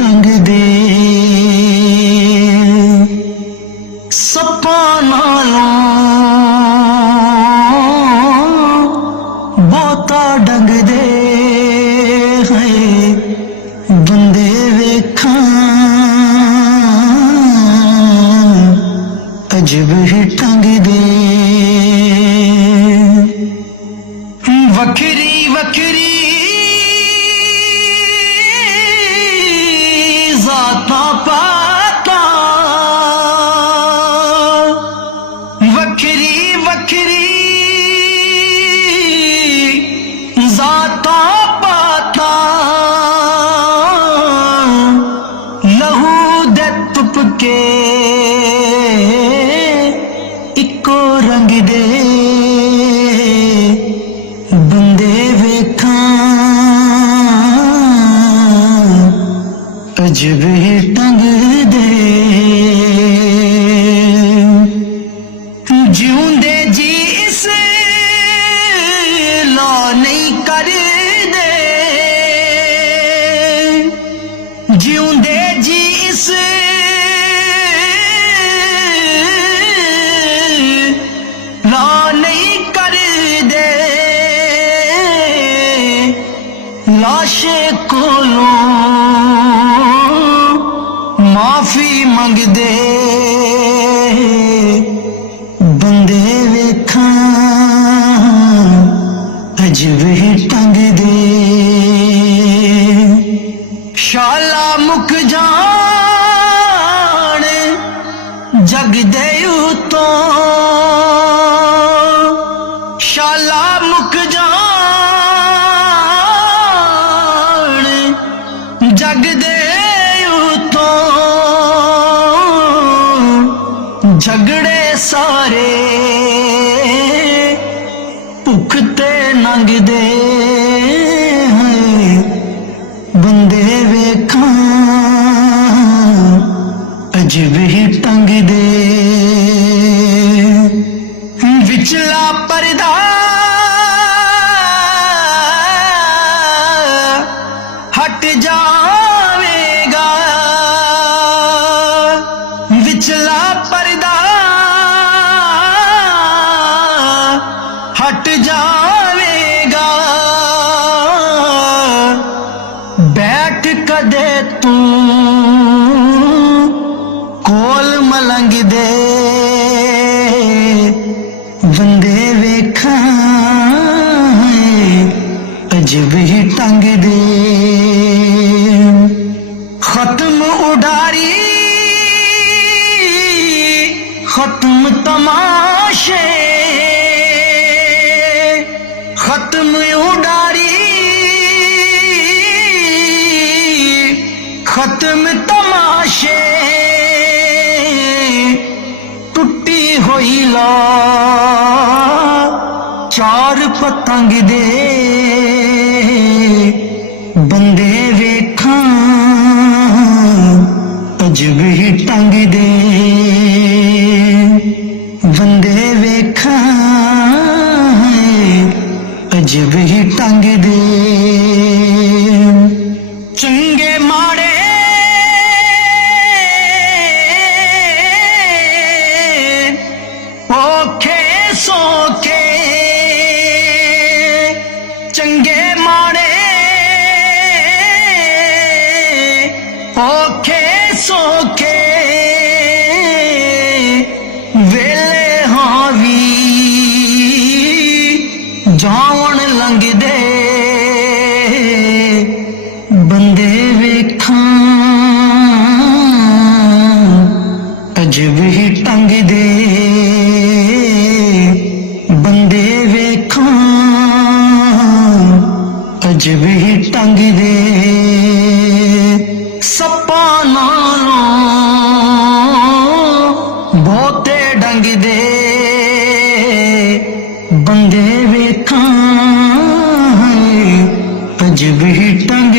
टंग दे सप्पां नालों बहुता डंग दे है बंदे वेखां अजब ही टंग दे वखरी वखरी जाता पाता वखरी वखरी जाता पाता लहू दे तुपके इको रंग दे बंदे वेखां अजब ही टंग दे जिउंदे जी इस ला नहीं कर दे जिउंदे जी इस ला नहीं कर दे लाशे कोलों माफी मंग दे बंदे वेखां अजब ही टंग दे शाला मुक जान जग दे उतों शाला मुक जान जग दे झगड़े सारे भुख ते नंग दे बंदे वेखां अजब ही टंग दे विचला पर्दा हट जावेगा विचला पर्दा हट जावेगा बैठ कदे तू कोल मलंग दे बंदे वेखां अजब ही टंग दे खत्म उडारी खत्म तमाशे खत्म उडारी खत्म तमाशे टुटी होई ला चार पतंग दे बंदे वेखां अजब ही टंग दे बंदे वेखां अजब ही टंग दे चंगे माड़े औखे सौखे चंगे माड़े औखे सौखे वेले हावी जावन लंघ दे बंदे वेखां अजब ही टंग दे बंदे वेखां अजब ही टंग दे सप्पां नालों बहुते डंग दे बंदे वेखां अजब ही टंग